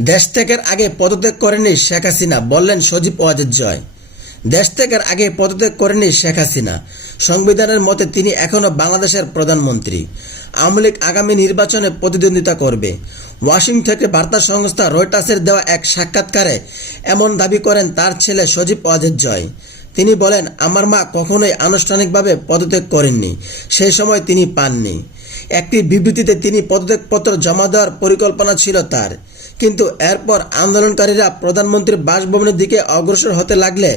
দেশ ত্যাগের আগে পদত্যাগ করেনি শেখ হাসিনা, বললেন সজীব ওয়াজেদ জয়। দেশ ত্যাগের আগে পদত্যাগ করেনি শেখ হাসিনা। সংবিধানের মতে তিনি এখনও বাংলাদেশের প্রধানমন্ত্রী। আওয়ামী লীগ আগামী নির্বাচনে প্রতিদ্বন্দ্বিতা করবে। ওয়াশিংটন থেকে বার্তা সংস্থা রয়টার্সের দেওয়া এক সাক্ষাৎকারে এমন দাবি করেন তার ছেলে সজীব ওয়াজেদ জয়। তিনি বলেন, আমার মা কখনোই আনুষ্ঠানিকভাবে পদত্যাগ করেননি। সেই সময় তিনি পাননি। একটি বিবৃতিতে তিনি পদত্যাগপত্র জমা দেওয়ার পরিকল্পনা ছিল তার। কিন্তু এরপর আন্দোলনকারীরা প্রধানমন্ত্রীর বাসভবনের দিকে অগ্রসর হতে লাগলে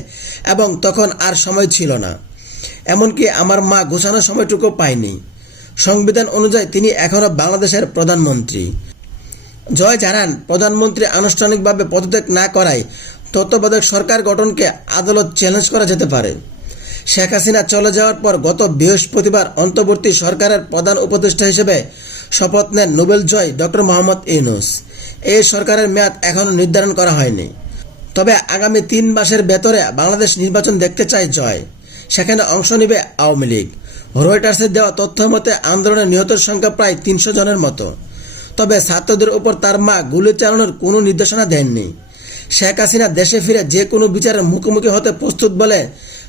এবং তখন আর সময় ছিল না। এমনকি আমার মা গোছানোর সময়টুকু পায়নি। সংবিধান অনুযায়ী তিনি এখনও বাংলাদেশের প্রধানমন্ত্রী। জয় জানান, প্রধানমন্ত্রী আনুষ্ঠানিকভাবে পদত্যাগ না করায় তত্ত্বাবধায়ক সরকার গঠনকে আদালত চ্যালেঞ্জ করা যেতে পারে। শেখ হাসিনা চলে যাওয়ার পর গত বৃহস্পতিবার অন্তর্বর্তী সরকারের প্রধান উপদেষ্টা হিসেবে শপথ নেন নোবেল জয় ডক্টর মোহাম্মদ ইউনুস। এই সরকারের মেয়াদ এখনও নির্ধারণ করা হয়নি। তবে আগামী তিন মাসের ভেতরে বাংলাদেশ নির্বাচন দেখতে চায় জয়। সেখানে অংশ নেবে আওয়ামী লীগ। রয়টার্সের দেওয়া তথ্য মতে আন্দোলনে নিহতের সংখ্যা প্রায় তিনশো জনের মতো। তবে ছাত্রদের উপর তার মা গুলি চালানোর কোনো নির্দেশনা দেননি। শেখ হাসিনা দেশে ফিরে যে কোনো বিচারের মুখোমুখি হতে প্রস্তুত বলে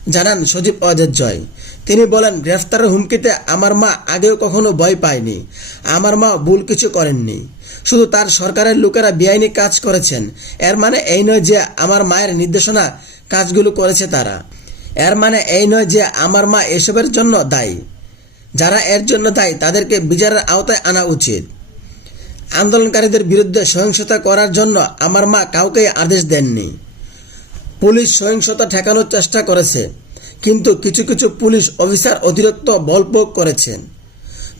জানান সজীব অজেদ জয়। তিনি বলেন, গ্রেফতারের হুমকিতে আমার মা আগেও কখনো ভয় পায়নি। আমার মা ভুল কিছু করেননি। শুধু তার সরকারের লোকেরা বেআইনি কাজ করেছেন। এর মানে এই নয় যে আমার মায়ের নির্দেশনা কাজগুলো করেছে তারা। এর মানে এই নয় যে আমার মা এসবের জন্য দায়ী। যারা এর জন্য দায়ী, তাদেরকে বিচারের আওতায় আনা উচিত। আন্দোলনকারীদের বিরুদ্ধে সহিংসতা করার জন্য আমার মা কাউকেই আদেশ দেননি। পুলিশ সহিংসতা ঠেকানোর চেষ্টা করেছে, কিন্তু কিছু কিছু পুলিশ অফিসার অতিরিক্ত বল প্রয়োগ করেছেন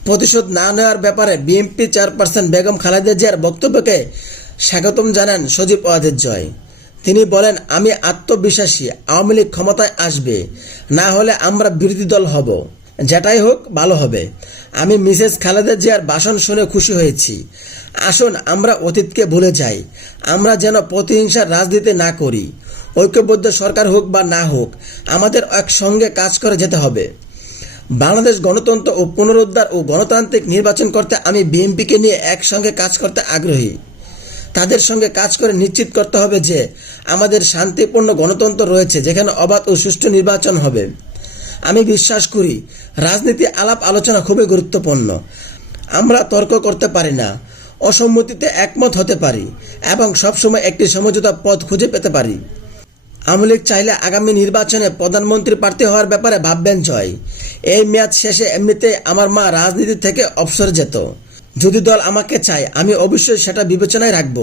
প্রতিশোধ না নেওয়ার ব্যাপারে বিএনপি চেয়ারপারসন বেগম খালেদা জিয়ার বক্তব্যকে স্বাগতম জানান সজীব ওয়াজেদ জয়। তিনি বলেন, আমি আত্মবিশ্বাসী, আওয়ামী লীগ ক্ষমতায় আসবে, না হলে আমরা বিরোধী দল হব, যেটাই হোক ভালো হবে। আমি মিসেস খালেদা জিয়ার ভাষণ শুনে খুশি হয়েছি। আসুন আমরা অতীতকে ভুলে যাই, আমরা যেন প্রতিহিংসার রাজনীতি না করি। ঐক্যবদ্ধ সরকার হোক বা না হোক, আমাদের একসঙ্গে কাজ করে যেতে হবে। বাংলাদেশ গণতন্ত্র ও পুনরুদ্ধার ও গণতান্ত্রিক নির্বাচন করতে আমি বিএনপিকে নিয়ে একসঙ্গে কাজ করতে আগ্রহী। তাদের সঙ্গে কাজ করে নিশ্চিত করতে হবে যে, আমাদের শান্তিপূর্ণ গণতন্ত্র রয়েছে, যেখানে অবাধ ও সুষ্ঠু নির্বাচন হবে। আমি বিশ্বাস করি, রাজনীতি আলাপ আলোচনা খুবই গুরুত্বপূর্ণ। আমরা তর্ক করতে পারি না, অসম্মতিতে একমত হতে পারি, এবং সবসময় একটি সমঝোতা পথ খুঁজে পেতে পারি। আওয়ামী লীগ চাইলে আগামী নির্বাচনে প্রধানমন্ত্রী প্রার্থী হওয়ার ব্যাপারে ভাববেন জয়। এই মেয়াদ শেষে এমনিতে আমার মা রাজনীতি থেকে অবসর যেত। যদি দল আমাকে চায়, আমি অবশ্যই সেটা বিবেচনায় রাখব।